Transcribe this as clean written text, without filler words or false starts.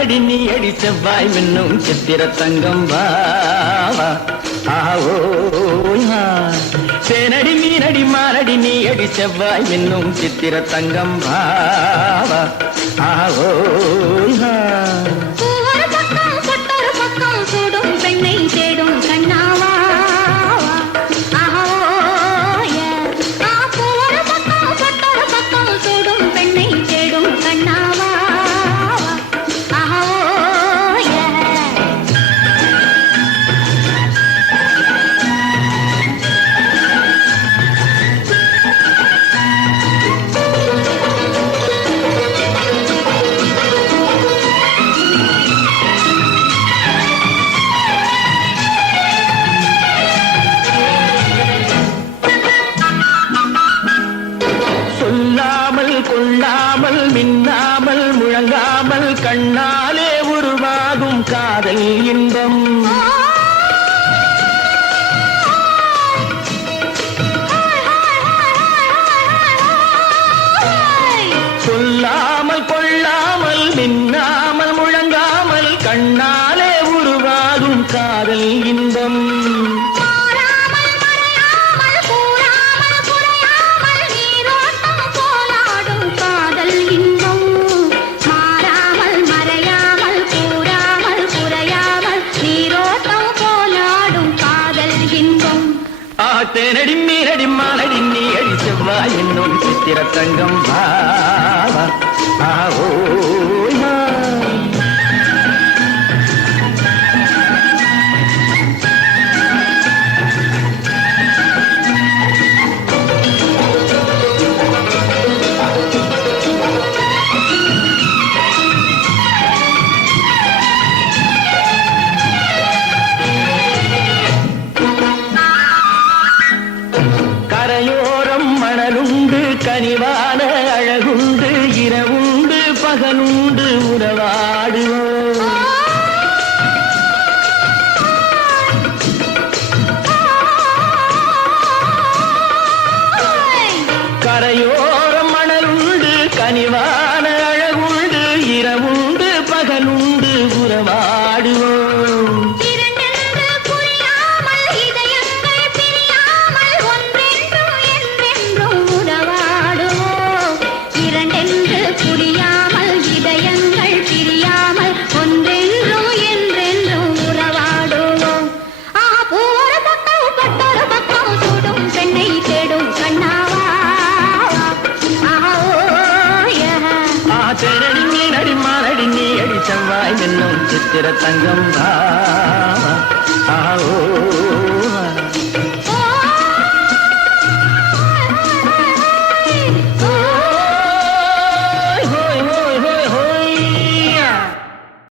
மானடி நீ அடி செவ்வாய் மின்னும் சித்திர தங்கம் வாவா ஆவோயா தேனடி மீனடி மானடி நீ அடி செவ்வாய் மின்னும் சித்திர தங்கம் வாவா ஆவோயா சூடும் பெண்ணை தேடும் கண்ணாவா சூடும் பெண்ணை தேடும் கண்ணாவா கொள்ளாமல் மின்னாமல் முழங்காமல் கண்ணாலே உருவாகும் காதல் இன்பம் சொல்லாமல் கொள்ளாமல் மின்னாமல் முழங்காமல் கண்ணாலே உருவாகும் காதல் இன்பம் தேனடி மீனடி மானடி நீ அடி செவ்வாய் என்னும் சித்திர தங்கம் பாவா ஆவோயா கரையோரம் மணலுண்டு கனிவான அழகுண்டு இரவுண்டு பகலுண்டு உறவாடுவோம் கரையோரம் மணலுண்டு கனிவான அழகுண்டு இரவுண்டு பகலுண்டு உறவாடுவோம் தேனடி மீனடி மானடி நீ அடி செவ்வாய் என்னும் சித்திர தங்கம் ஆவோ